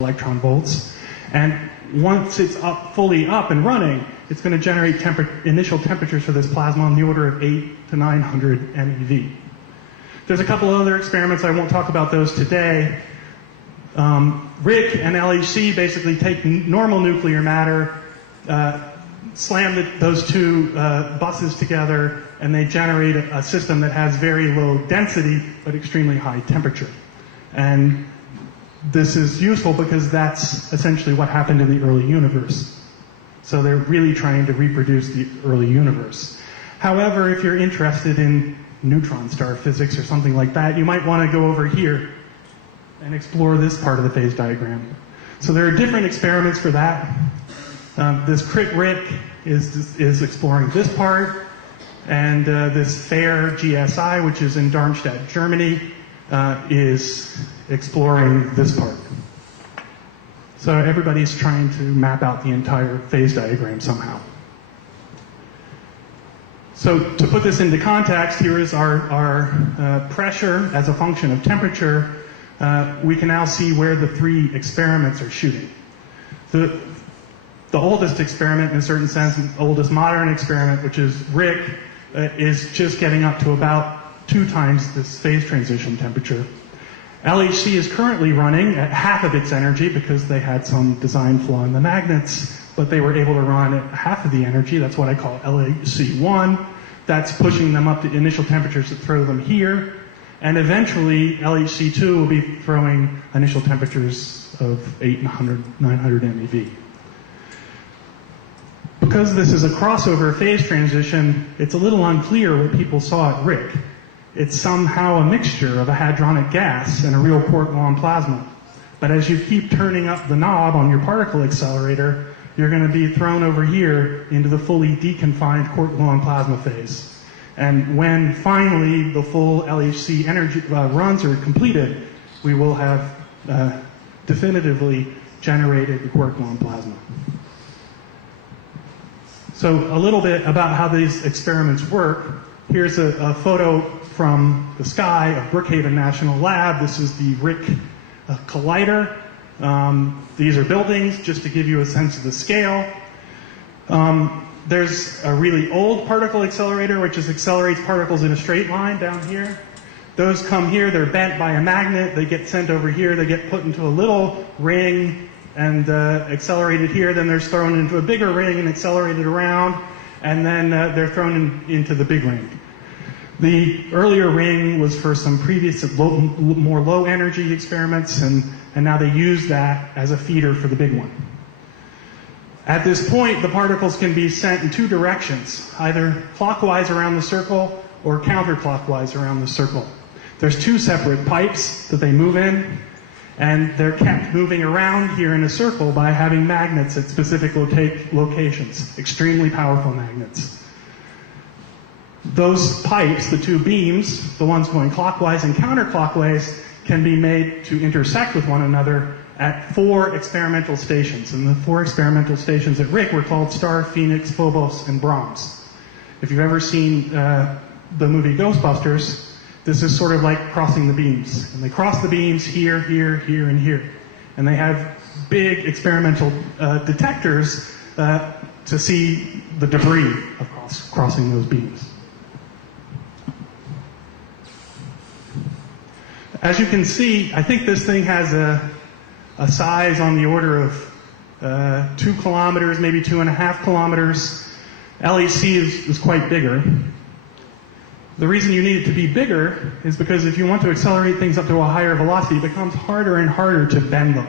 electron volts. And once it's fully up and running, it's going to generate initial temperatures for this plasma on the order of 800 to 900 MeV. There's a couple other experiments. I won't talk about those today. Rick and LHC basically take normal nuclear matter, slam those two buses together, and they generate a system that has very low density but extremely high temperature. And this is useful because that's essentially what happened in the early universe. So they're really trying to reproduce the early universe. However, if you're interested in neutron star physics or something like that, you might want to go over here and explore this part of the phase diagram. So there are different experiments for that. This Crit Rick is exploring this part, and this FAIR GSI, which is in Darmstadt, Germany, is exploring this part. So everybody's trying to map out the entire phase diagram somehow. So to put this into context, here is our pressure as a function of temperature. We can now see where the three experiments are shooting. The oldest experiment, in a certain sense, the oldest modern experiment, which is Rick, is just getting up to about 2 times this phase transition temperature. LHC is currently running at half of its energy because they had some design flaw in the magnets, but they were able to run at half of the energy. That's what I call LHC1. That's pushing them up to initial temperatures that throw them here. And eventually, LHC2 will be throwing initial temperatures of 800, 900 MeV. Because this is a crossover phase transition, it's a little unclear what people saw at Rick. It's somehow a mixture of a hadronic gas and a real quark-gluon plasma. But as you keep turning up the knob on your particle accelerator, you're going to be thrown over here into the fully deconfined quark-gluon plasma phase. And when finally the full LHC energy runs are completed, we will have definitively generated the quark-gluon plasma. So a little bit about how these experiments work. Here's a photo from the sky of Brookhaven National Lab. This is the Rick collider. These are buildings, just to give you a sense of the scale. There's a really old particle accelerator, which accelerates particles in a straight line down here. Those come here, they're bent by a magnet, they get sent over here, they get put into a little ring and accelerated here, then they're thrown into a bigger ring and accelerated around, and then they're thrown into the big ring. The earlier ring was for some previous more low energy experiments, and now they use that as a feeder for the big one. At this point, the particles can be sent in 2 directions, either clockwise around the circle or counterclockwise around the circle. There's 2 separate pipes that they move in, and they're kept moving around here in a circle by having magnets at specific locations, extremely powerful magnets. Those pipes, the 2 beams, the ones going clockwise and counterclockwise, can be made to intersect with one another at 4 experimental stations. And the 4 experimental stations at Rick were called Star, Phoenix, Phobos, and Brahms. If you've ever seen the movie Ghostbusters, this is sort of like crossing the beams. And they cross the beams here, here, here, and here. And they have big experimental detectors to see the debris of crossing those beams. As you can see, I think this thing has a size on the order of 2 kilometers, maybe 2.5 kilometers. LHC is quite bigger. The reason you need it to be bigger is because if you want to accelerate things up to a higher velocity, it becomes harder and harder to bend them.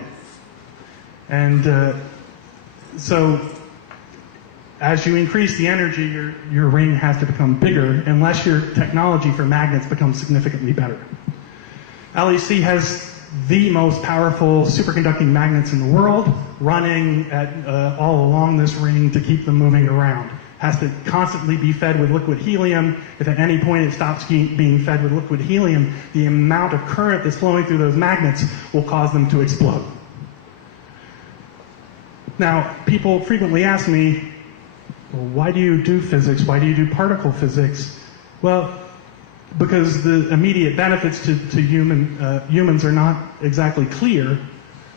And so as you increase the energy, your ring has to become bigger unless your technology for magnets becomes significantly better. LHC has the most powerful superconducting magnets in the world running all along this ring to keep them moving around. Has to constantly be fed with liquid helium. If at any point it stops being fed with liquid helium, the amount of current that's flowing through those magnets will cause them to explode. Now, people frequently ask me, well, why do you do physics? Why do you do particle physics? Well, because the immediate benefits to humans are not exactly clear.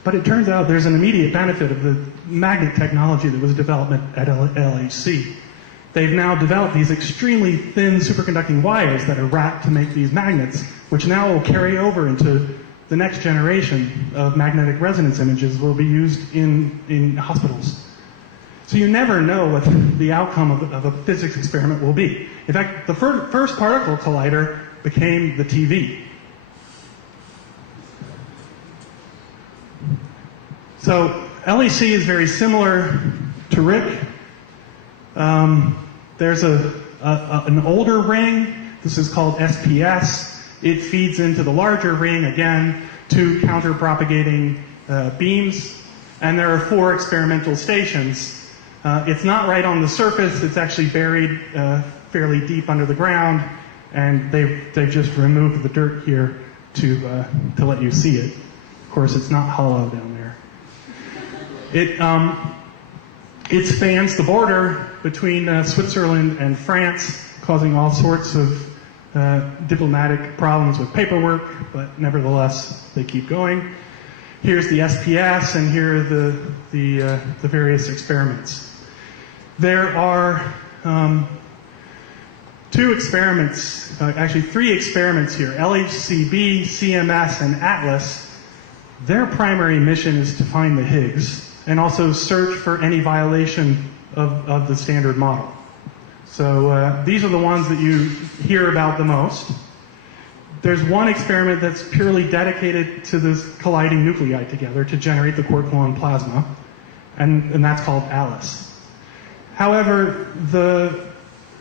But it turns out there's an immediate benefit of the magnet technology that was developed at LHC. They've now developed these extremely thin superconducting wires that are wrapped to make these magnets, which now will carry over into the next generation of magnetic resonance images will be used in hospitals. So you never know what the outcome of a physics experiment will be. In fact, the first particle collider became the TV. So LEC is very similar to RIC. There's an older ring. This is called SPS. It feeds into the larger ring, again, to counter-propagating beams. And there are 4 experimental stations. It's not right on the surface. It's actually buried fairly deep under the ground. And they've just removed the dirt here to let you see it. Of course, it's not hollow down there. It spans the border between Switzerland and France, causing all sorts of diplomatic problems with paperwork, but nevertheless, they keep going. Here's the SPS, and here are the various experiments. There are 2 experiments, actually 3 experiments here, LHCb, CMS, and ATLAS. Their primary mission is to find the Higgs and also search for any violation of the standard model. So these are the ones that you hear about the most. There's one experiment that's purely dedicated to this colliding nuclei together to generate the quark-gluon plasma, and that's called ALICE. However, the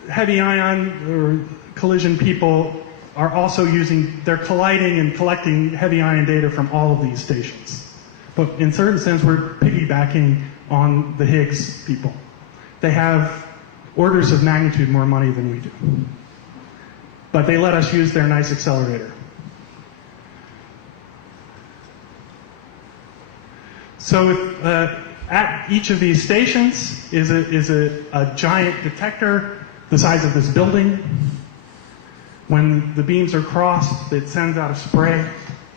heavy ion or collision people are also they're colliding and collecting heavy ion data from all of these stations. But in a certain sense, we're piggybacking on the Higgs people. They have orders of magnitude more money than we do. But they let us use their nice accelerator. So at each of these stations is a giant detector the size of this building. When the beams are crossed, it sends out a spray.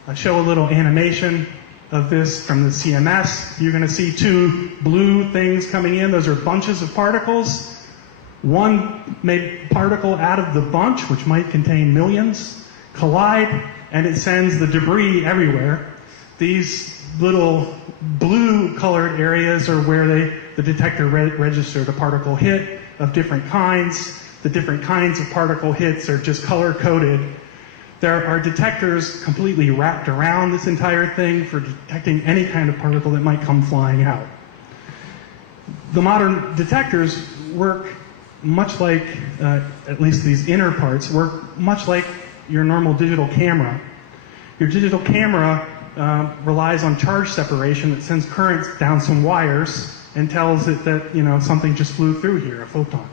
I show a little animation of this from the CMS. You're going to see 2 blue things coming in. Those are bunches of particles. One particle out of the bunch, which might contain millions, collide, and it sends the debris everywhere. These little blue-colored areas are where the detector registered a particle hit of different kinds. The different kinds of particle hits are just color-coded. There are detectors completely wrapped around this entire thing for detecting any kind of particle that might come flying out. The modern detectors work much like, at least these inner parts, work much like your normal digital camera. Your digital camera relies on charge separation that sends currents down some wires and tells it that, something just flew through here, a photon.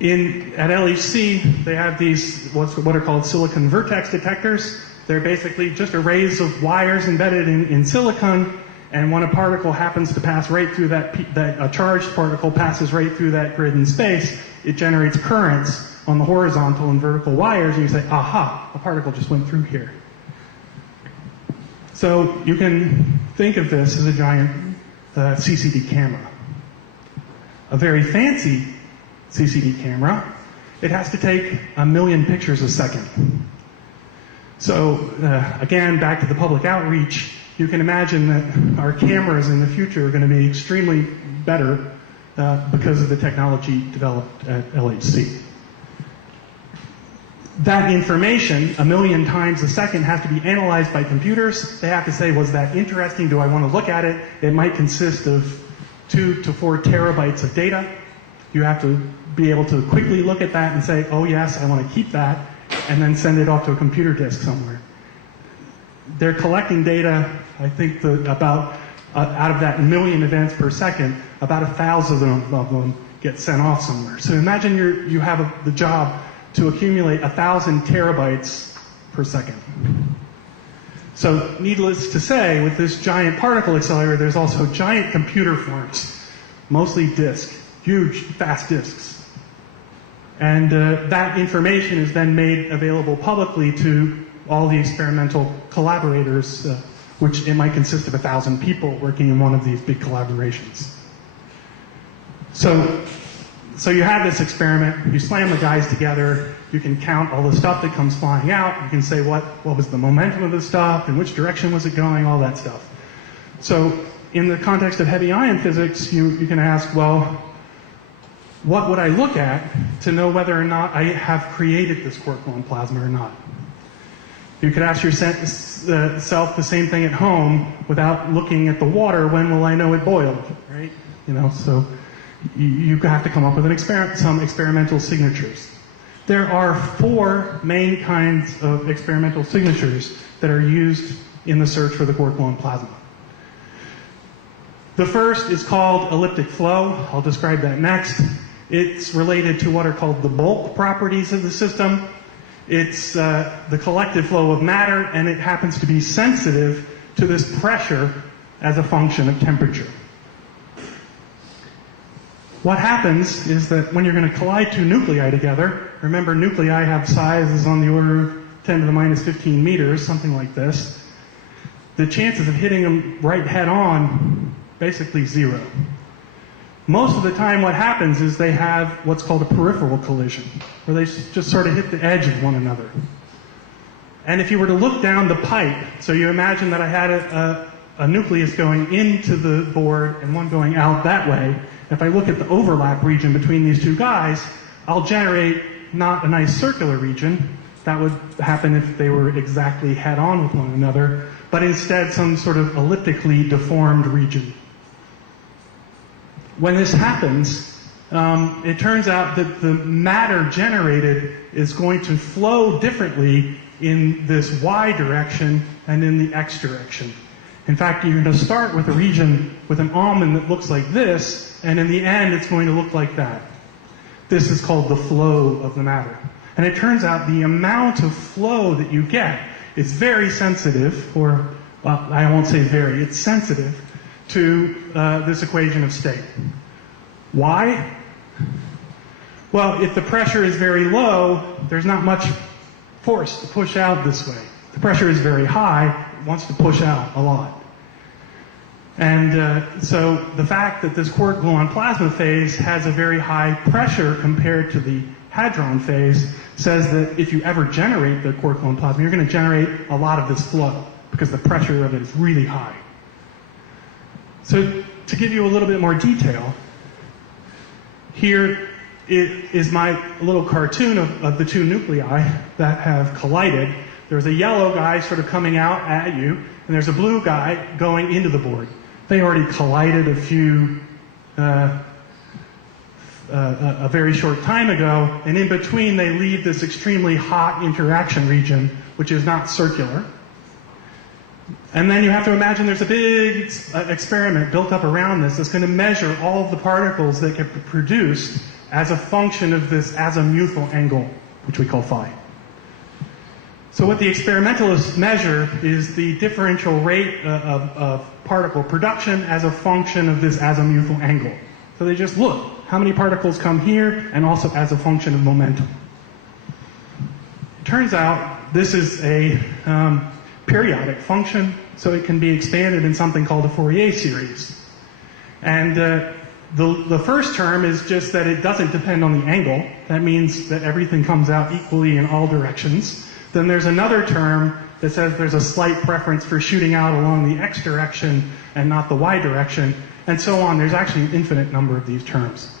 At LHC, they have these, what are called silicon vertex detectors. They're basically just arrays of wires embedded in silicon, and when a particle happens to pass right through a charged particle passes right through that grid in space, it generates currents on the horizontal and vertical wires, and you say, aha, a particle just went through here. So you can think of this as a giant CCD camera. A very fancy CCD camera, it has to take 1 million pictures a second. So again, back to the public outreach, you can imagine that our cameras in the future are going to be extremely better because of the technology developed at LHC. That information, 1 million times a second, has to be analyzed by computers. They have to say, was that interesting? Do I want to look at it? It might consist of 2 to 4 terabytes of data. You have to be able to quickly look at that and say, oh yes, I want to keep that, and then send it off to a computer disk somewhere. They're collecting data, I think out of that 1 million events per second, about 1,000 of them get sent off somewhere. So imagine you have the job to accumulate 1,000 terabytes per second. So needless to say, with this giant particle accelerator, there's also giant computer farms, mostly disk, huge, fast disks. And that information is then made available publicly to all the experimental collaborators which it might consist of 1,000 people working in one of these big collaborations. So you have this experiment, you slam the guys together, you can count all the stuff that comes flying out, you can say what was the momentum of the stuff, in which direction was it going, all that stuff. So in the context of heavy ion physics, you can ask, well, what would I look at to know whether or not I have created this quark-gluon plasma or not? You could ask yourself the same thing at home without looking at the water. When will I know it boiled, right? So you have to come up with some experimental signatures. There are 4 main kinds of experimental signatures that are used in the search for the quark-gluon plasma. The first is called elliptic flow. I'll describe that next. It's related to what are called the bulk properties of the system. It's the collective flow of matter, and it happens to be sensitive to this pressure as a function of temperature. What happens is that when you're going to collide 2 nuclei together, remember nuclei have sizes on the order of 10 to the minus 15 meters, something like this, the chances of hitting them right head on, basically 0. Most of the time what happens is they have what's called a peripheral collision, where they just sort of hit the edge of one another. And if you were to look down the pipe, so you imagine that I had a nucleus going into the board and one going out that way. If I look at the overlap region between these 2 guys, I'll generate not a nice circular region. That would happen if they were exactly head-on with one another, but instead some sort of elliptically deformed region. When this happens, it turns out that the matter generated is going to flow differently in this y direction and in the x direction. In fact, you're going to start with a region with an almond that looks like this, and in the end it's going to look like that. This is called the flow of the matter. And it turns out the amount of flow that you get is very sensitive, or, well, I won't say very, it's sensitive to this equation of state. Why? Well, if the pressure is very low, there's not much force to push out this way. The pressure is very high, it wants to push out a lot. And so the fact that this quark-gluon plasma phase has a very high pressure compared to the hadron phase says that if you ever generate the quark-gluon plasma, you're going to generate a lot of this flow because the pressure of it is really high. So to give you a little bit more detail, here is my little cartoon of the 2 nuclei that have collided. There's a yellow guy sort of coming out at you, and there's a blue guy going into the board. They already collided a very short time ago, and in between they leave this extremely hot interaction region, which is not circular. And then you have to imagine there's a big experiment built up around this that's going to measure all of the particles that get produced as a function of this azimuthal angle, which we call phi. So what the experimentalists measure is the differential rate of particle production as a function of this azimuthal angle. So they just look, how many particles come here, and also as a function of momentum. It turns out this is a periodic function, so it can be expanded in something called a Fourier series. And the first term is just that it doesn't depend on the angle. That means that everything comes out equally in all directions. Then there's another term that says there's a slight preference for shooting out along the x direction and not the y direction, and so on. There's actually an infinite number of these terms.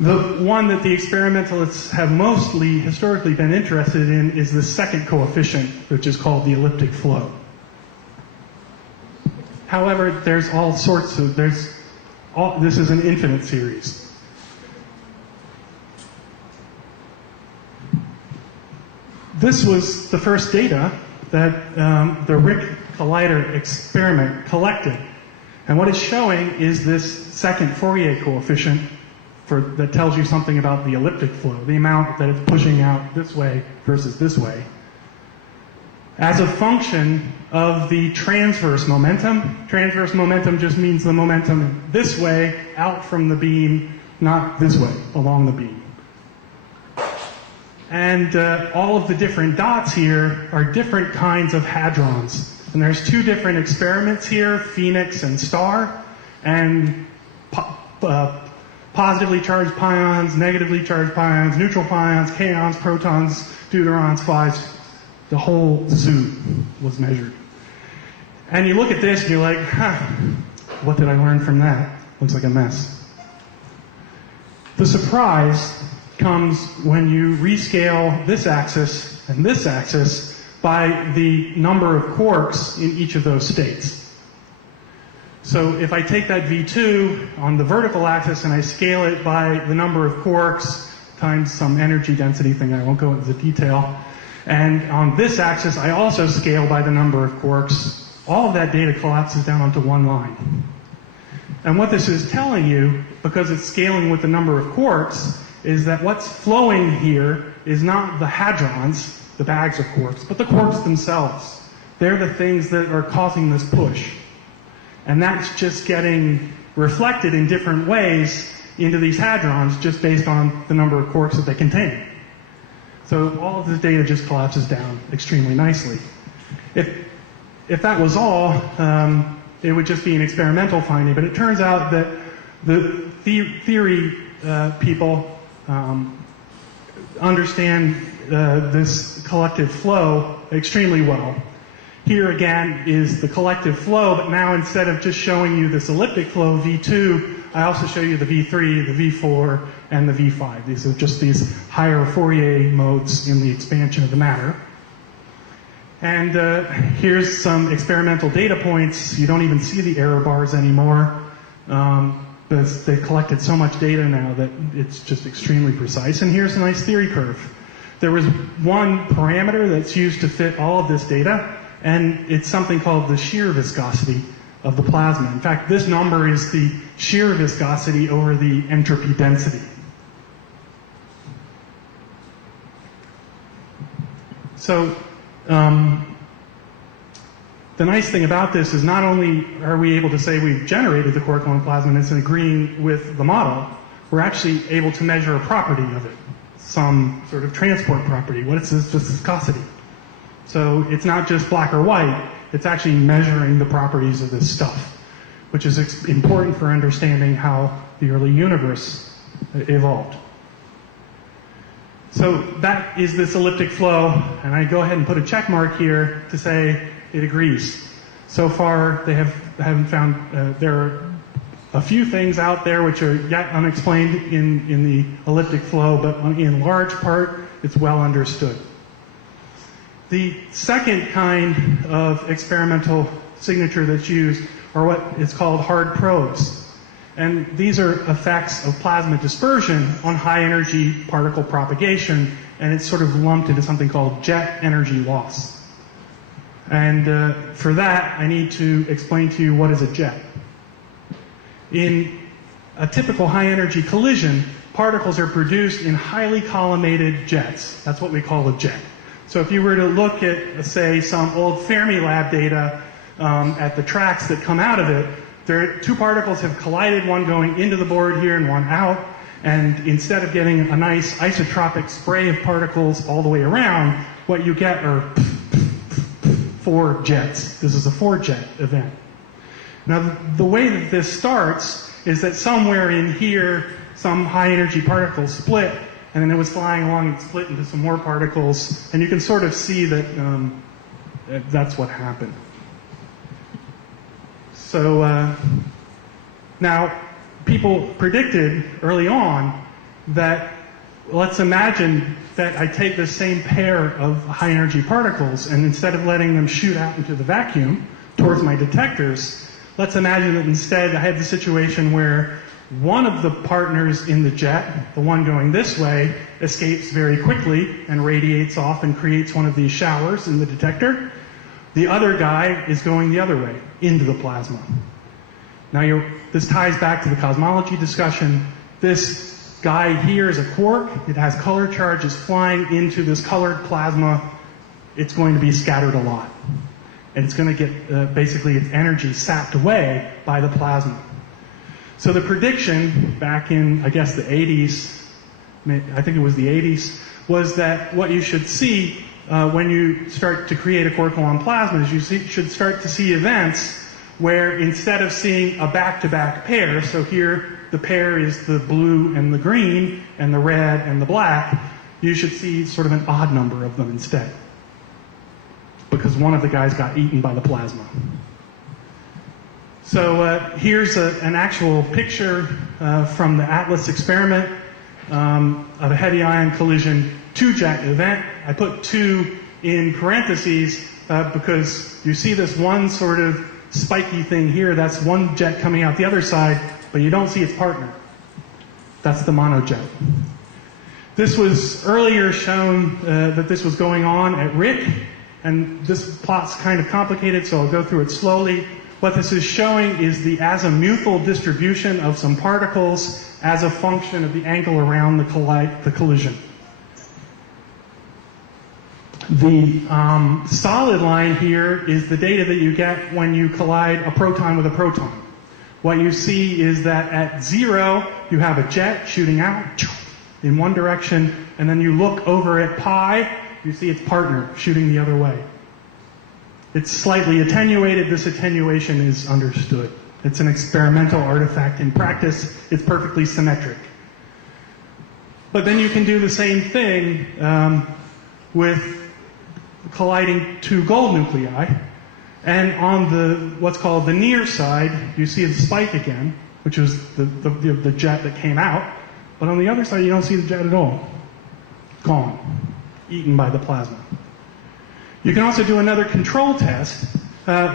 The one that the experimentalists have mostly historically been interested in is the second coefficient, which is called the elliptic flow. However, there's all sorts of, this is an infinite series. This was the first data that the Rick Collider experiment collected. And what it's showing is this second Fourier coefficient that tells you something about the elliptic flow, the amount that it's pushing out this way versus this way, as a function of the transverse momentum. Transverse momentum just means the momentum this way out from the beam, not this way along the beam. And all of the different dots here are different kinds of hadrons. And there's two different experiments here, Phoenix and Star, and positively charged pions, negatively charged pions, neutral pions, kaons, protons, deuterons, phi's. The whole zoo was measured. And you look at this and you're like, what did I learn from that? Looks like a mess. The surprise comes when you rescale this axis and this axis by the number of quarks in each of those states. So if I take that V2 on the vertical axis and I scale it by the number of quarks times some energy density thing, I won't go into the detail, and on this axis I also scale by the number of quarks, all of that data collapses down onto one line. And what this is telling you, because it's scaling with the number of quarks, is that what's flowing here is not the hadrons, the bags of quarks, but the quarks themselves. They're the things that are causing this push. And that's just getting reflected in different ways into these hadrons just based on the number of quarks that they contain. So all of the data just collapses down extremely nicely. If that was all, it would just be an experimental finding, but it turns out that the theory people understand this collective flow extremely well. Here again is the collective flow, but now instead of just showing you this elliptic flow, V2, I also show you the V3, the V4, and the V5. These are just these higher Fourier modes in the expansion of the matter. And here's some experimental data points. You don't even see the error bars anymore. They've collected so much data now that it's just extremely precise. And here's a nice theory curve. There was one parameter that's used to fit all of this data, and it's something called the shear viscosity of the plasma. In fact, this number is the shear viscosity over the entropy density. So, the nice thing about this is not only are we able to say we've generated the quark-gluon plasma and it's agreeing with the model, we're actually able to measure a property of it, some sort of transport property. What is this viscosity? So it's not just black or white, it's actually measuring the properties of this stuff, which is important for understanding how the early universe evolved. So that is this elliptic flow, and I go ahead and put a check mark here to say it agrees. So far, they haven't found, there are a few things out there which are yet unexplained in the elliptic flow, but in large part, it's well understood. The second kind of experimental signature that's used are what is called hard probes. And these are effects of plasma dispersion on high energy particle propagation, and it's sort of lumped into something called jet energy loss. And for that, I need to explain to you what is a jet. In a typical high energy collision, particles are produced in highly collimated jets. That's what we call a jet. So if you were to look at, say, some old Fermilab data at the tracks that come out of it, two particles have collided, one going into the board here and one out, and instead of getting a nice isotropic spray of particles all the way around, what you get are 4 jets. This is a 4-jet event. Now, the way that this starts is that somewhere in here, some high-energy particles split, and then it was flying along and split into some more particles, and you can sort of see that that's what happened. So now, people predicted early on that, let's imagine that I take the same pair of high-energy particles, and instead of letting them shoot out into the vacuum towards my detectors, let's imagine that instead I have the situation where one of the partners in the jet, the one going this way, escapes very quickly and radiates off and creates one of these showers in the detector. The other guy is going the other way, into the plasma. Now, this ties back to the cosmology discussion. This guy here is a quark. It has color charges flying into this colored plasma. It's going to be scattered a lot. And it's going to get, basically, its energy sapped away by the plasma. So the prediction back in, I guess, the 80s, I think it was the 80s, was that what you should see when you start to create a quark-gluon plasma is you should start to see events where instead of seeing a back-to-back pair, so here the pair is the blue and the green and the red and the black, you should see sort of an odd number of them instead, because one of the guys got eaten by the plasma. So here's an actual picture from the Atlas experiment of a heavy ion collision 2-jet event. I put 2 in parentheses because you see this one sort of spiky thing here. That's one jet coming out the other side, but you don't see its partner. That's the monojet. This was earlier shown that this was going on at RIC, and this plot's kind of complicated, so I'll go through it slowly. What this is showing is the azimuthal distribution of some particles as a function of the angle around the collision. The solid line here is the data that you get when you collide a proton with a proton. What you see is that at 0, you have a jet shooting out in one direction, and then you look over at pi, you see its partner shooting the other way. It's slightly attenuated. This attenuation is understood. It's an experimental artifact. In practice, it's perfectly symmetric. But then you can do the same thing with colliding 2 gold nuclei. And on the what's called the near side, you see the spike again, which is the jet that came out. But on the other side, you don't see the jet at all. Gone. Eaten by the plasma. You can also do another control test,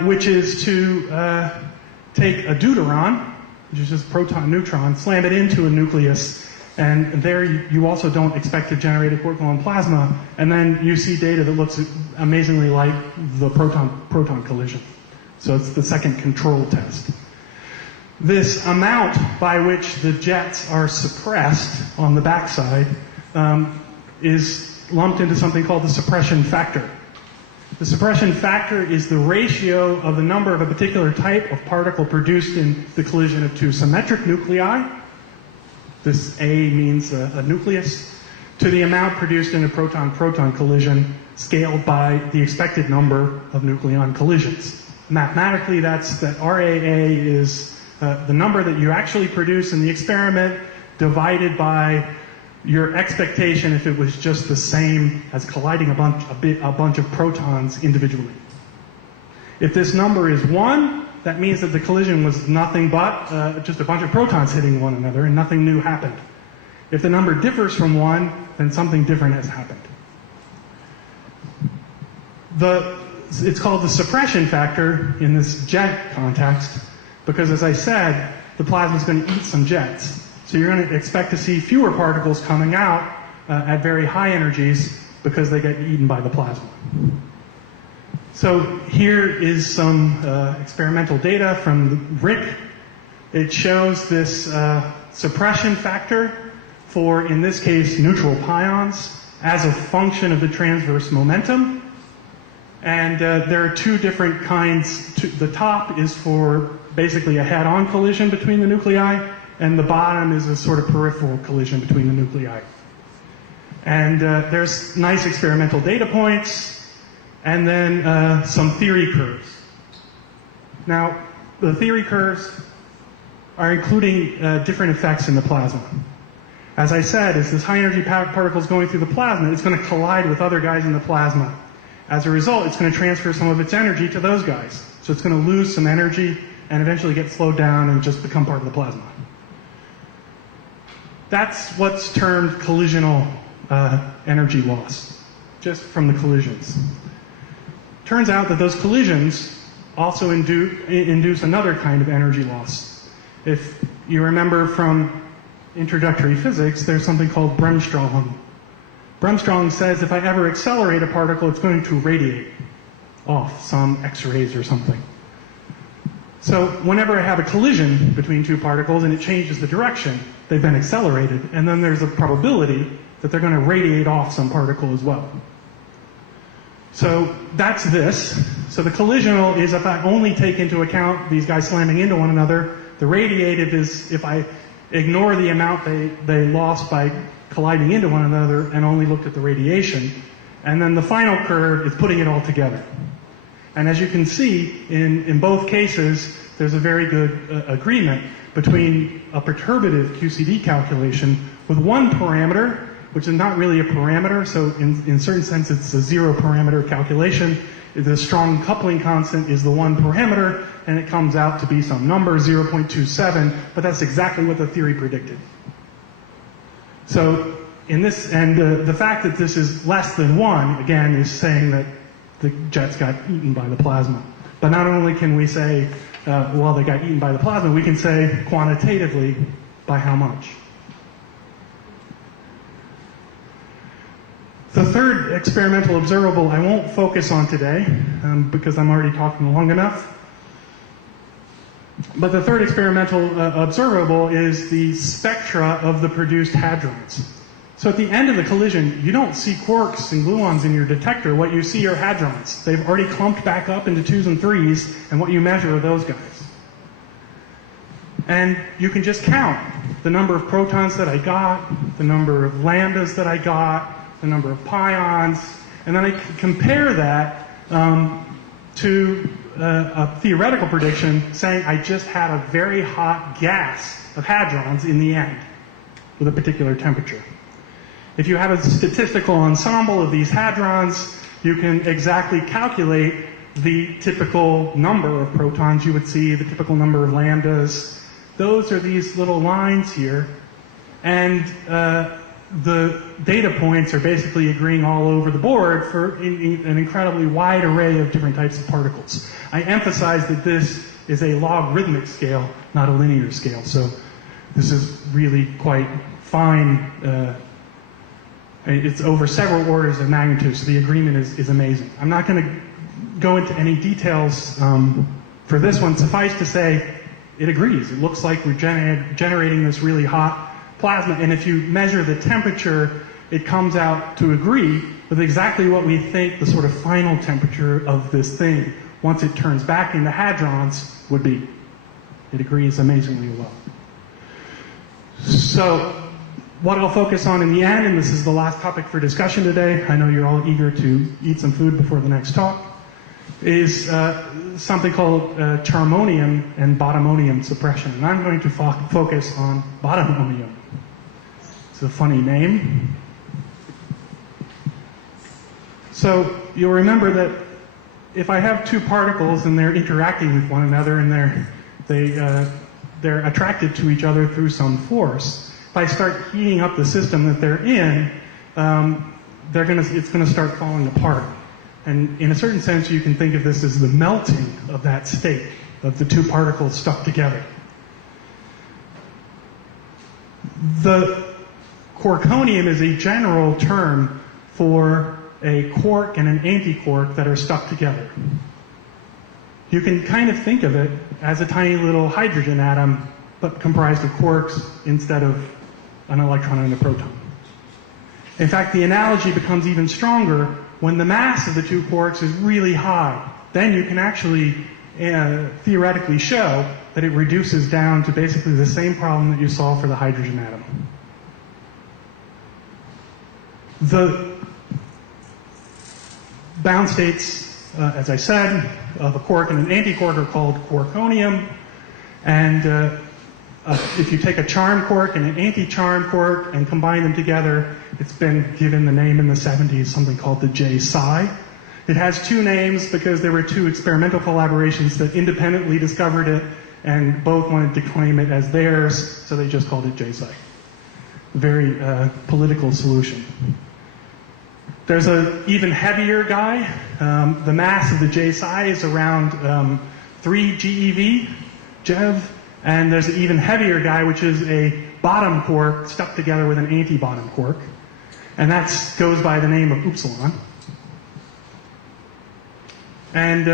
which is to take a deuteron, which is just proton-neutron, slam it into a nucleus, and there you also don't expect to generate a quark-gluon plasma, and then you see data that looks amazingly like the proton collision. So it's the second control test. This amount by which the jets are suppressed on the backside is lumped into something called the suppression factor. The suppression factor is the ratio of the number of a particular type of particle produced in the collision of 2 symmetric nuclei. This A means a nucleus, to the amount produced in a proton-proton collision scaled by the expected number of nucleon collisions. Mathematically, that's that RAA is the number that you actually produce in the experiment divided by your expectation if it was just the same as colliding a bunch of protons individually. If this number is 1, that means that the collision was nothing but just a bunch of protons hitting one another and nothing new happened. If the number differs from 1, then something different has happened. It's called the suppression factor in this jet context because, as I said, the plasma is going to eat some jets. So you're going to expect to see fewer particles coming out at very high energies because they get eaten by the plasma. So here is some experimental data from the RIC. It shows this suppression factor for, in this case, neutral pions as a function of the transverse momentum. And there are 2 different kinds. The top is for basically a head-on collision between the nuclei, and the bottom is a sort of peripheral collision between the nuclei. And there's nice experimental data points, and then some theory curves. Now, the theory curves are including different effects in the plasma. As I said, as this high-energy particle is going through the plasma, it's going to collide with other guys in the plasma. As a result, it's going to transfer some of its energy to those guys. So it's going to lose some energy and eventually get slowed down and just become part of the plasma. That's what's termed collisional energy loss, just from the collisions. Turns out that those collisions also induce another kind of energy loss. If you remember from introductory physics, there's something called Bremsstrahlung. Bremsstrahlung says if I ever accelerate a particle, it's going to radiate off some X-rays or something. So whenever I have a collision between 2 particles and it changes the direction, they've been accelerated, and then there's a probability that they're going to radiate off some particle as well. So that's this. So the collisional is if I only take into account these guys slamming into one another. The radiative is if I ignore the amount they lost by colliding into one another and only looked at the radiation. And then the final curve is putting it all together. And as you can see, in both cases, there's a very good agreement between a perturbative QCD calculation with one parameter, which is not really a parameter, so in certain sense it's a zero parameter calculation. The strong coupling constant is the one parameter, and it comes out to be some number, 0.27, but that's exactly what the theory predicted. So in this, and the fact that this is less than 1, again, is saying that the jets got eaten by the plasma. But not only can we say, well, they got eaten by the plasma, we can say quantitatively by how much. The third experimental observable I won't focus on today because I'm already talking long enough. But the third experimental observable is the spectra of the produced hadrons. So at the end of the collision, you don't see quarks and gluons in your detector. What you see are hadrons. They've already clumped back up into 2s and 3s, and what you measure are those guys. And you can just count the number of protons that I got, the number of lambdas that I got, the number of pions, and then I can compare that to a theoretical prediction saying I just had a very hot gas of hadrons in the end with a particular temperature. If you have a statistical ensemble of these hadrons, you can exactly calculate the typical number of protons you would see, the typical number of lambdas. Those are these little lines here, and the data points are basically agreeing all over the board for an incredibly wide array of different types of particles. I emphasize that this is a logarithmic scale, not a linear scale, so this is really quite fine. It's over several orders of magnitude, so the agreement is amazing. I'm not going to go into any details for this one. Suffice to say, it agrees. It looks like we're generating this really hot plasma, and if you measure the temperature, it comes out to agree with exactly what we think the sort of final temperature of this thing, once it turns back into hadrons, would be. It agrees amazingly well. So, what I'll focus on in the end, and this is the last topic for discussion today, I know you're all eager to eat some food before the next talk, is something called charmonium and bottomonium suppression. And I'm going to focus on bottomonium. It's a funny name. So you'll remember that if I have two particles and they're interacting with one another and they're attracted to each other through some force, if I start heating up the system that they're in, it's going to start falling apart. And in a certain sense, you can think of this as the melting of that state, of the two particles stuck together. The Quarkonium is a general term for a quark and an antiquark that are stuck together. You can kind of think of it as a tiny little hydrogen atom, but comprised of quarks instead of an electron and a proton. In fact, the analogy becomes even stronger when the mass of the two quarks is really high. Then you can actually theoretically show that it reduces down to basically the same problem that you saw for the hydrogen atom. The bound states, as I said, of a quark and an antiquark are called quarkonium. And if you take a charm quark and an anti-charm quark and combine them together, it's been given the name in the 70s, something called the J-psi. It has two names because there were two experimental collaborations that independently discovered it, and both wanted to claim it as theirs, so they just called it J-psi. Very political solution. There's an even heavier guy. The mass of the J-psi is around 3 GeV, and there's an even heavier guy, which is a bottom quark stuck together with an anti-bottom quark. And that goes by the name of upsilon. And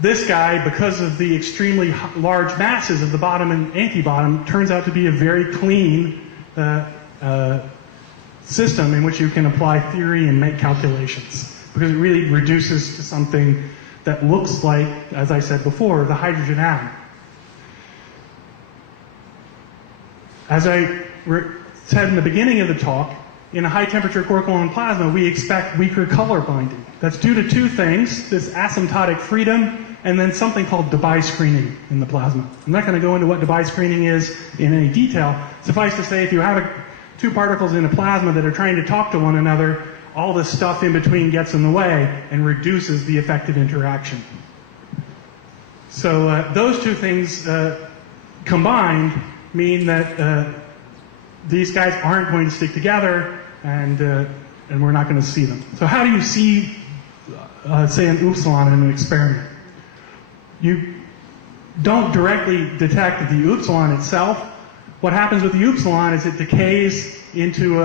this guy, because of the extremely large masses of the bottom and anti-bottom, turns out to be a very clean system in which you can apply theory and make calculations. Because it really reduces to something that looks like, as I said before, the hydrogen atom. As I said in the beginning of the talk, in a high-temperature quark-gluon plasma, we expect weaker color binding. That's due to two things, this asymptotic freedom, and then something called Debye screening in the plasma. I'm not going to go into what Debye screening is in any detail. Suffice to say, if you have two particles in a plasma that are trying to talk to one another, all the stuff in between gets in the way and reduces the effective interaction. So those two things combined mean that these guys aren't going to stick together, and we're not going to see them. So how do you see, say, an upsilon in an experiment? You don't directly detect the upsilon itself. What happens with the upsilon is it decays into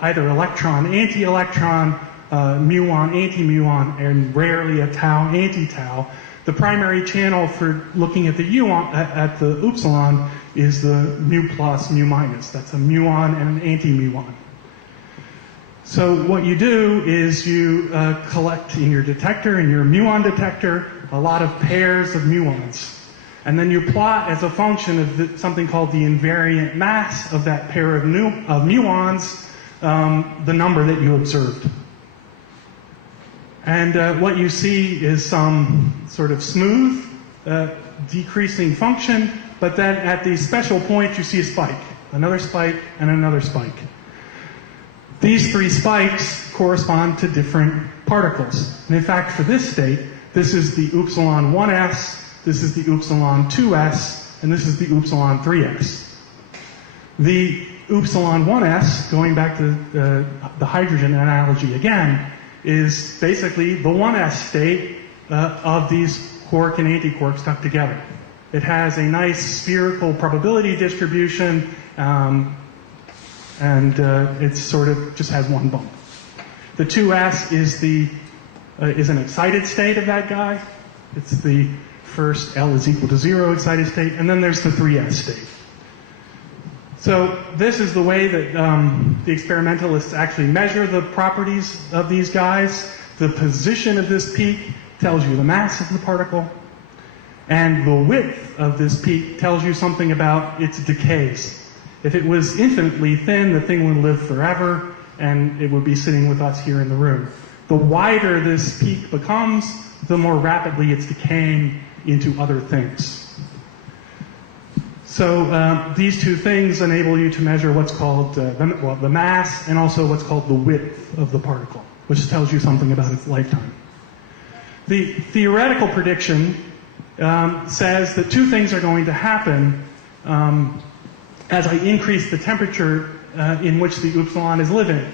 either electron, anti-electron, muon, anti-muon, and rarely a tau, anti-tau. The primary channel for looking at the upsilon is the mu plus, mu minus. That's a muon and an anti-muon. So what you do is you collect in your detector, in your muon detector, a lot of pairs of muons. And then you plot as a function of something called the invariant mass of that pair of muons, the number that you observed. And what you see is some sort of smooth, decreasing function, but then at these special points you see a spike, and another spike. These three spikes correspond to different particles. And in fact, for this state, this is the upsilon 1s, this is the upsilon 2s, and this is the upsilon 3s. The upsilon 1s, going back to the hydrogen analogy again, is basically the 1s state of these quark and antiquark stuck together. It has a nice spherical probability distribution, and it sort of just has one bump. The 2s is an excited state of that guy. It's the first L is equal to 0 excited state, and then there's the 3s state. So this is the way that the experimentalists actually measure the properties of these guys. The position of this peak tells you the mass of the particle, and the width of this peak tells you something about its decays. If it was infinitely thin, the thing would live forever, and it would be sitting with us here in the room. The wider this peak becomes, the more rapidly it's decaying into other things. So these two things enable you to measure what's called the mass and also what's called the width of the particle, which tells you something about its lifetime. The theoretical prediction says that two things are going to happen as I increase the temperature in which the upsilon is living.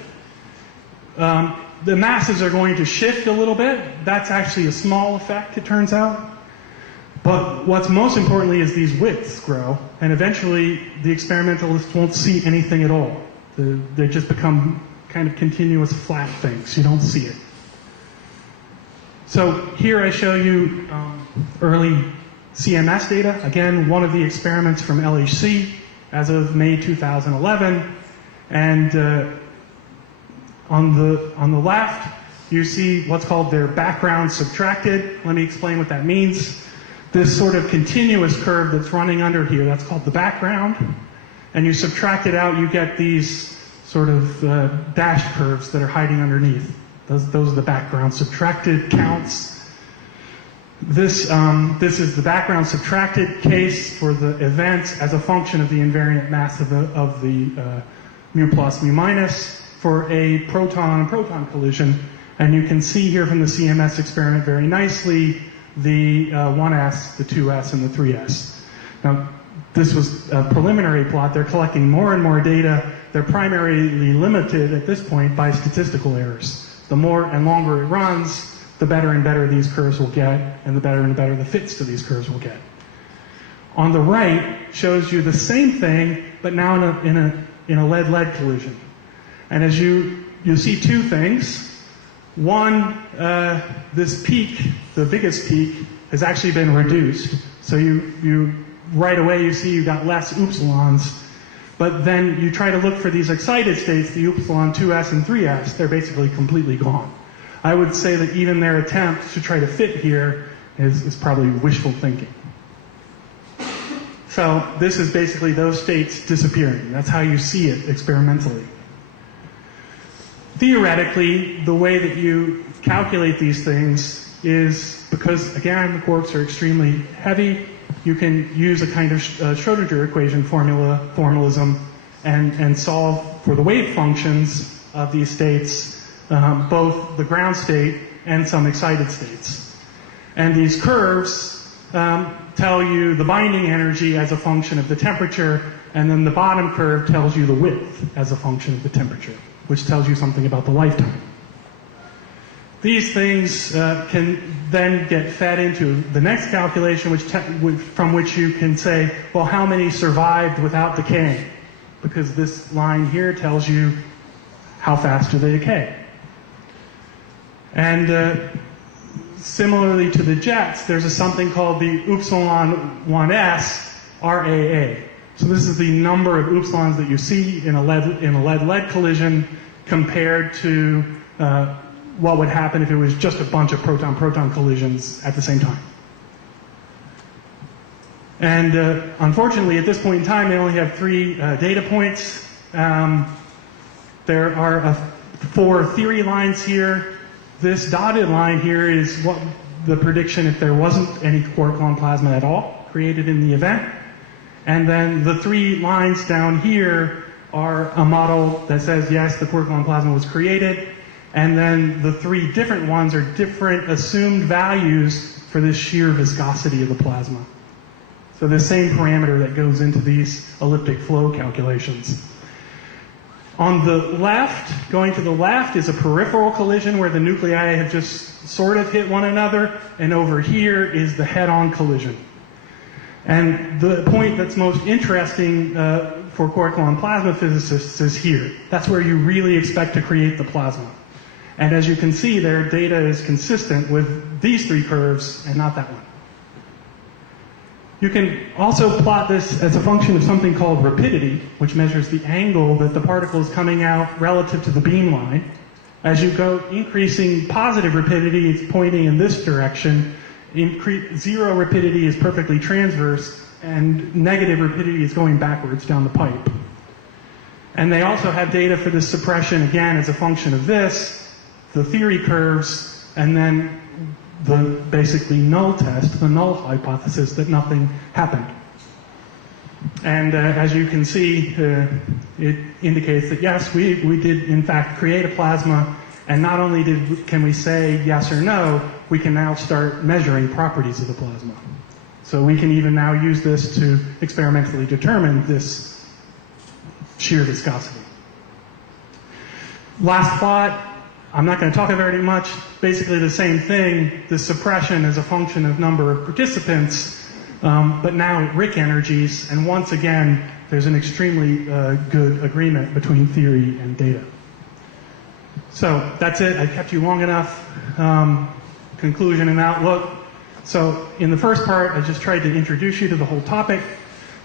The masses are going to shift a little bit. That's actually a small effect, it turns out. But what's most importantly is these widths grow, and eventually the experimentalists won't see anything at all. They just become kind of continuous flat things. You don't see it. So here I show you early CMS data. Again, one of the experiments from LHC as of May 2011. And on the left, you see what's called their background subtracted. Let me explain what that means. This sort of continuous curve that's running under here, that's called the background. And you subtract it out, you get these sort of dashed curves that are hiding underneath. Those are the background subtracted counts. This is the background subtracted case for the events as a function of the invariant mass of the mu plus, mu minus for a proton-proton collision. And you can see here from the CMS experiment very nicely the 1s, the 2s, and the 3s. Now, this was a preliminary plot. They're collecting more and more data. They're primarily limited at this point by statistical errors. The more and longer it runs, the better and better these curves will get, and the better and better the fits to these curves will get. On the right shows you the same thing, but now in a lead-lead collision. And as you see two things. One, this peak, the biggest peak, has actually been reduced. So you right away you see you got less upsilons. But then you try to look for these excited states, the upsilon 2s and 3s, they're basically completely gone. I would say that even their attempt to try to fit here is probably wishful thinking. So this is basically those states disappearing. That's how you see it experimentally. theoretically, the way that you calculate these things is because, again, the quarks are extremely heavy, you can use a kind of Schrodinger equation formalism and solve for the wave functions of these states, both the ground state and some excited states. And these curves tell you the binding energy as a function of the temperature, and then the bottom curve tells you the width as a function of the temperature, which tells you something about the lifetime. These things can then get fed into the next calculation, from which you can say, well, how many survived without decaying? Because this line here tells you how fast do they decay. And similarly to the jets, there's something called the upsilon 1s RAA. So this is the number of upsilons that you see in a lead-lead collision compared to what would happen if it was just a bunch of proton-proton collisions at the same time. And unfortunately, at this point in time, they only have 3 data points. There are 4 theory lines here. This dotted line here is what the prediction if there wasn't any quark-gluon plasma at all created in the event. And then the 3 lines down here are a model that says, yes, the quark-gluon plasma was created. And then the 3 different ones are different assumed values for this shear viscosity of the plasma. So the same parameter that goes into these elliptic flow calculations. On the left, going to the left, is a peripheral collision where the nuclei have just sort of hit one another, and over here is the head-on collision. And the point that's most interesting for quark-gluon plasma physicists is here. That's where you really expect to create the plasma. And as you can see, their data is consistent with these 3 curves and not that one. You can also plot this as a function of something called rapidity, which measures the angle that the particle is coming out relative to the beamline. As you go increasing positive rapidity, it's pointing in this direction. Zero rapidity is perfectly transverse, and negative rapidity is going backwards down the pipe. And they also have data for this suppression, again, as a function of this, the theory curves, and then the basically null test, the null hypothesis that nothing happened. And as you can see, it indicates that yes, we did in fact create a plasma, and not only can we say yes or no, we can now start measuring properties of the plasma. So we can even now use this to experimentally determine this shear viscosity. Last plot. I'm not going to talk about it very much. Basically the same thing. The suppression is a function of number of participants, but now at Rick energies. And once again, there's an extremely good agreement between theory and data. So that's it. I kept you long enough. Conclusion and outlook. So in the first part, I just tried to introduce you to the whole topic.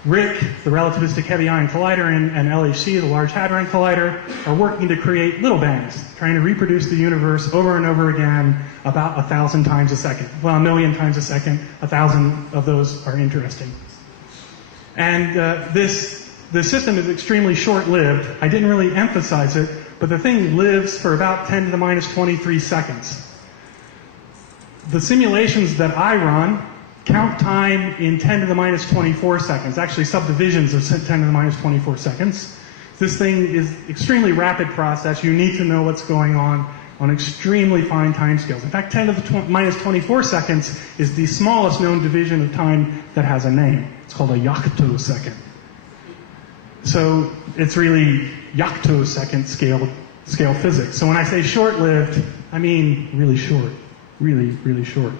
RHIC, the Relativistic Heavy Ion Collider, and LHC, the Large Hadron Collider, are working to create little bangs, trying to reproduce the universe over and over again about 1,000 times a second. Well, 1,000,000 times a second. 1,000 of those are interesting. And this system is extremely short-lived. I didn't really emphasize it, but the thing lives for about 10 to the minus 23 seconds. The simulations that I run count time in 10 to the minus 24 seconds, actually subdivisions of 10 to the minus 24 seconds. This thing is extremely rapid process. You need to know what's going on extremely fine timescales. In fact, 10 to the minus 24 seconds is the smallest known division of time that has a name. It's called a yoctosecond. So it's really yoctosecond scale physics. So when I say short-lived, I mean really short. Really, really short.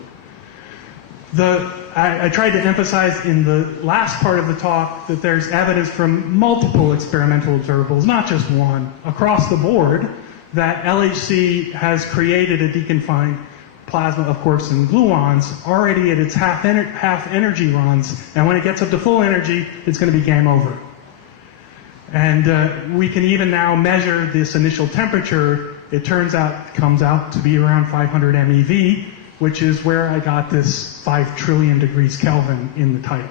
I tried to emphasize in the last part of the talk that there's evidence from multiple experimental observables, not just one, across the board, that LHC has created a deconfined plasma of quarks and gluons already at its half energy runs, and when it gets up to full energy, it's going to be game over. And we can even now measure this initial temperature. It comes out to be around 500 MeV, which is where I got this 5 trillion degrees Kelvin in the title.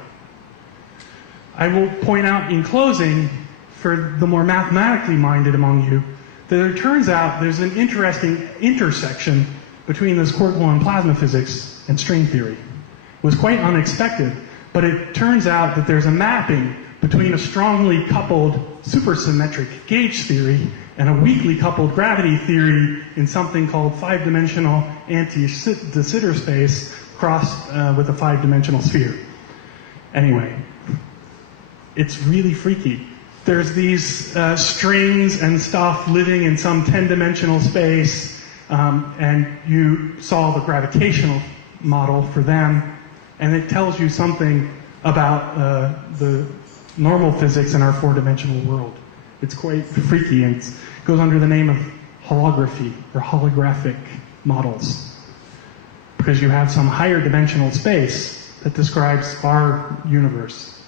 I will point out in closing, for the more mathematically minded among you, that it turns out there's an interesting intersection between this quark-gluon plasma physics and string theory. It was quite unexpected, but it turns out that there's a mapping between a strongly coupled supersymmetric gauge theory and a weakly coupled gravity theory in something called five-dimensional anti-de Sitter space crossed with a five-dimensional sphere. Anyway, it's really freaky. There's these strings and stuff living in some 10-dimensional space, and you solve a gravitational model for them, and it tells you something about the normal physics in our four-dimensional world. It's quite freaky, and it goes under the name of holography or holographic models, because you have some higher dimensional space that describes our universe.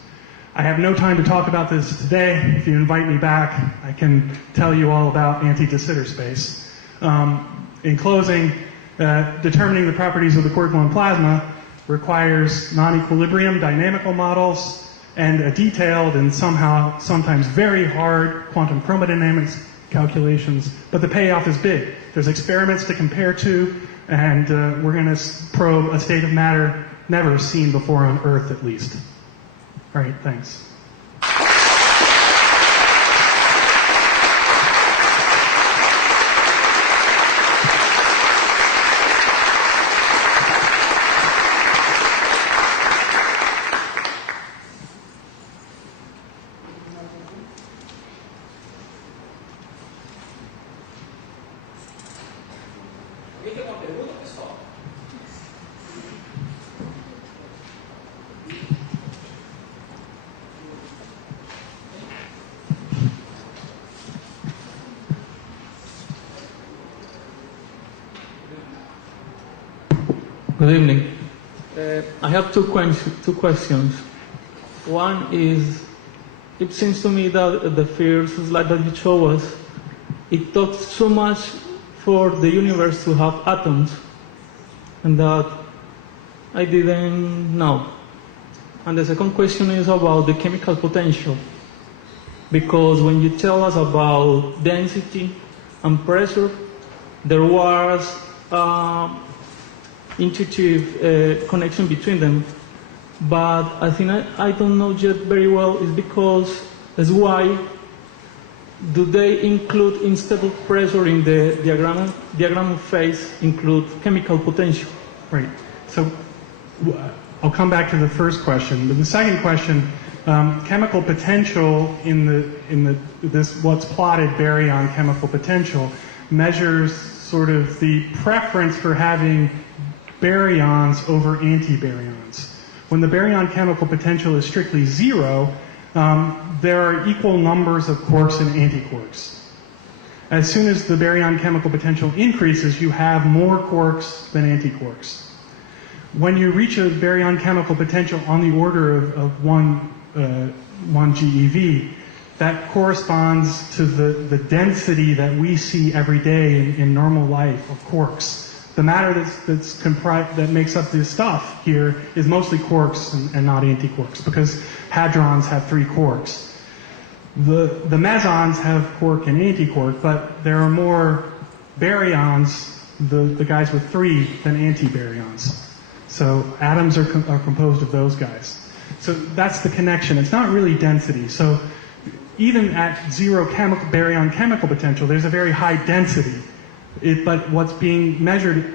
I have no time to talk about this today. If you invite me back, I can tell you all about anti-de Sitter space. In closing, determining the properties of the quark-gluon plasma requires non-equilibrium dynamical models and a detailed and sometimes very hard quantum chromodynamics calculations, but the payoff is big. There's experiments to compare to, and we're going to probe a state of matter never seen before on Earth, at least. All right, thanks. Good evening. I have two questions. One is, it seems to me that the first slide that you show us, it talks so much for the universe to have atoms, and that I didn't know. And the second question is about the chemical potential, because when you tell us about density and pressure, there was intuitive connection between them, but I think I don't know yet very well is because as why do they include, instead of pressure in the diagram of phase, include chemical potential? Right. So I'll come back to the first question, but the second question, chemical potential in this what's plotted baryon chemical potential measures sort of the preference for having baryons over antibaryons. When the baryon chemical potential is strictly zero, there are equal numbers of quarks and antiquarks. As soon as the baryon chemical potential increases, you have more quarks than antiquarks. When you reach a baryon chemical potential on the order of 1 GeV, that corresponds to the density that we see every day in normal life of quarks. The matter that's comprised, that makes up this stuff here, is mostly quarks and not antiquarks, because hadrons have 3 quarks. The mesons have quark and antiquark, but there are more baryons, the guys with 3, than antibaryons. So atoms are composed of those guys. So that's the connection. It's not really density. So even at zero baryon chemical potential, there's a very high density. But what's being measured,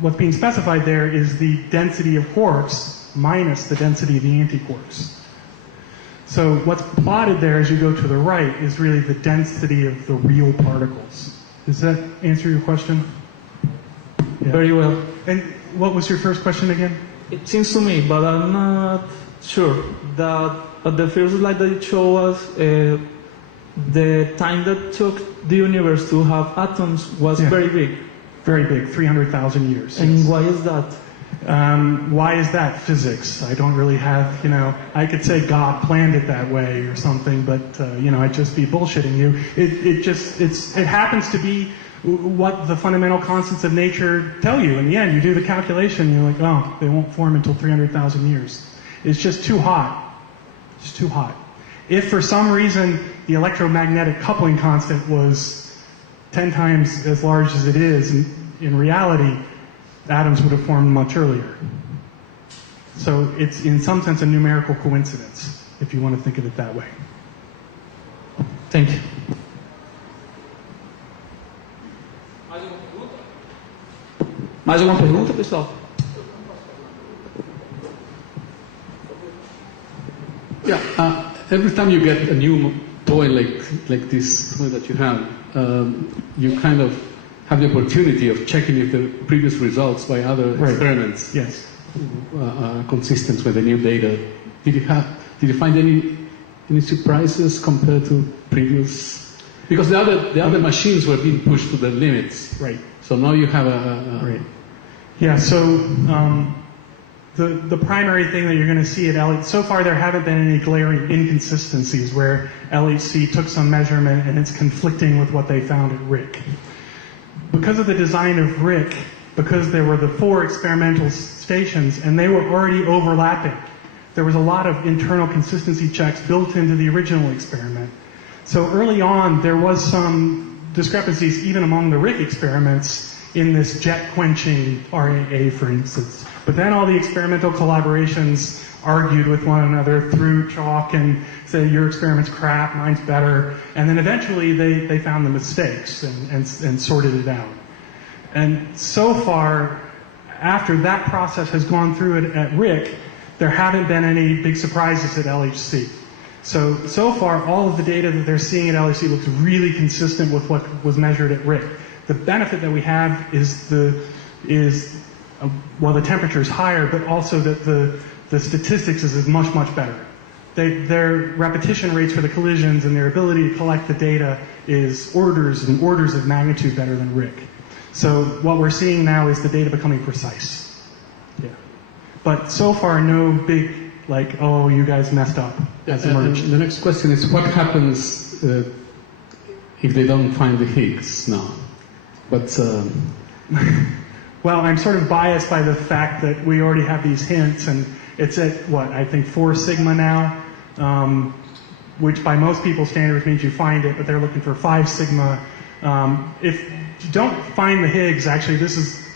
what's being specified there is the density of quarks minus the density of the antiquarks. So what's plotted there as you go to the right is really the density of the real particles. Does that answer your question? Yeah. Very well. And what was your first question again? It seems to me, but I'm not sure, that at the first slide that you show us, the time that took the universe to have atoms was very big. Very big, 300,000 years. And why is that? Why is that? Physics. I don't really have, I could say God planned it that way or something, but, I'd just be bullshitting you. It happens to be what the fundamental constants of nature tell you. In the end, you do the calculation, you're like, oh, they won't form until 300,000 years. It's just too hot. It's too hot. If for some reason the electromagnetic coupling constant was 10 times as large as it is, in reality, atoms would have formed much earlier. So it's in some sense a numerical coincidence, if you want to think of it that way. Thank you. Mais alguma pergunta, pessoal? Yeah. Every time you get a new toy like this toy that you have, you kind of have the opportunity of checking if the previous results by other experiments are consistent with the new data. Did you find any surprises compared to previous? Because the other machines were being pushed to the limits. Right. So now you have a right. Yeah. So the primary thing that you're going to see at LHC, so far there haven't been any glaring inconsistencies where LHC took some measurement and it's conflicting with what they found at RIC. Because of the design of RIC, because there were the 4 experimental stations and they were already overlapping, there was a lot of internal consistency checks built into the original experiment. So early on, there was some discrepancies even among the RIC experiments in this jet quenching RAA, for instance. But then all the experimental collaborations argued with one another through chalk and said, your experiment's crap, mine's better. And then eventually they found the mistakes and sorted it out. And so far, after that process has gone through it at RIC, there haven't been any big surprises at LHC. So far, all of the data that they're seeing at LHC looks really consistent with what was measured at RIC. The benefit that we have is the temperature is higher, but also that the statistics is much, much better. Their repetition rates for the collisions and their ability to collect the data is orders and orders of magnitude better than RIC. So what we're seeing now is the data becoming precise. Yeah. But so far, no big, like, oh, you guys messed up has emerged. The next question is, what happens if they don't find the Higgs now? But well, I'm sort of biased by the fact that we already have these hints, and it's at, what, I think 4 sigma now, which by most people's standards means you find it, but they're looking for 5 sigma. If you don't find the Higgs, actually, this is,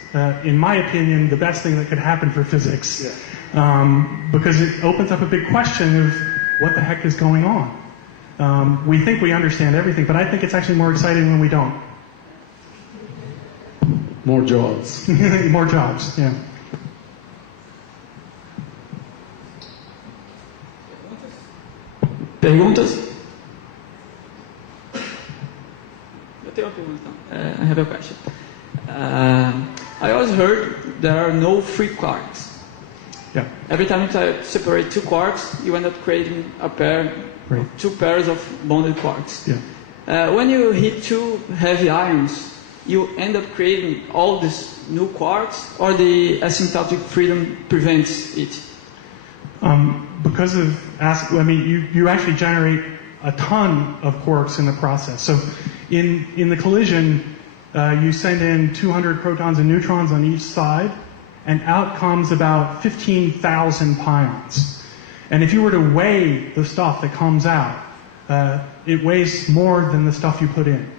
in my opinion, the best thing that could happen for physics, because it opens up a big question of what the heck is going on. We think we understand everything, but I think it's actually more exciting when we don't. More jobs. More jobs, yeah. Perguntas? Eu tenho uma pergunta. I have a question. I always heard there are no free quarks. Yeah. Every time you separate 2 quarks, you end up creating a pair, 2 pairs of bonded quarks. Yeah. When you hit 2 heavy ions, you end up creating all these new quarks, or the asymptotic freedom prevents it? Because of, you actually generate a ton of quarks in the process. So in the collision, you send in 200 protons and neutrons on each side, and out comes about 15,000 pions. And if you were to weigh the stuff that comes out, it weighs more than the stuff you put in.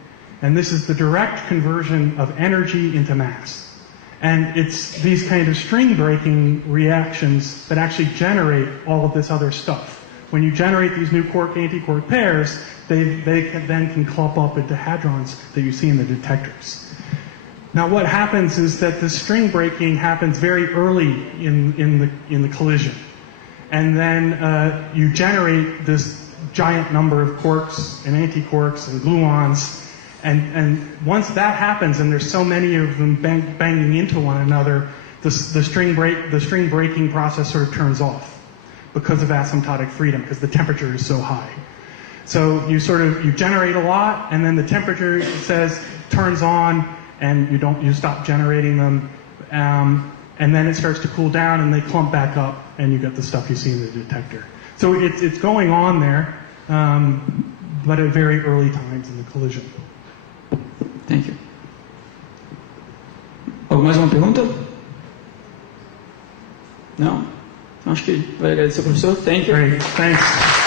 And this is the direct conversion of energy into mass. And it's these kind of string-breaking reactions that actually generate all of this other stuff. When you generate these new quark-antiquark pairs, they can clump up into hadrons that you see in the detectors. Now what happens is that the string breaking happens very early in the collision. And then you generate this giant number of quarks and antiquarks and gluons. And once that happens, and there's so many of them banging into one another, the string breaking process sort of turns off because of asymptotic freedom, because the temperature is so high. So you generate a lot, and then the temperature turns on, and you stop generating them, and then it starts to cool down, and they clump back up, and you get the stuff you see in the detector. So it's going on there, but at very early times in the collision. Thank you. Mais uma pergunta? Não? Acho que vai agradecer, professor. Thank you. Great. Thanks.